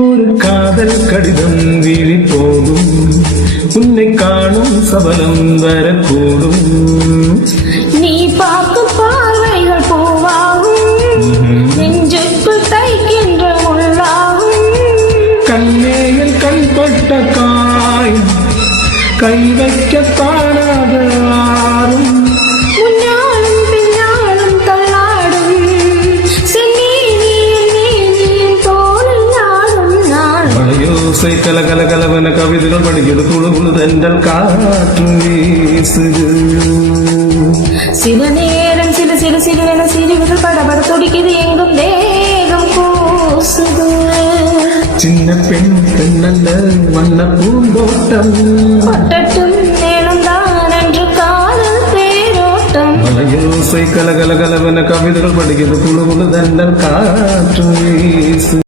ஒரு காதல் கடிதம் வீழி போகும், உன்னை காணும் சபலம் வரக்கூடும். நீ பார்க்கும் பார்வைகள் பூவாகும், நெஞ்சுக்குள் தைக்கின்ற முள்ளாகும். கண்ணேயில் கண்பட்ட காய் கை வைக்க காணாத ஆறும். முன்னாலும் பின்னாலும் தள்ளாடும் சென்னீனின் தோளில் நாடும் நாள். மலையோசை கல கல கலவன கவிதைகள் படிக்கிறது, குழு குழு தென்றல் காற்று வீசுது. சில நேரம் சிறு சிறு சிறுவென சிறுவிகள் படபட துடிக்குது, எங்கும் தேகம் கூசுது. சின்ன பெண் பெண்ணல்ல வண்ண பூந்தோட்டம், பட்டட்டும் மேலும் தான் என்று காதல் தேரோட்டம். மலையோசை கல கல கலவன கவிதைகள் படிக்கிறது, குழு குழு தென்றல் காற்று வீசு.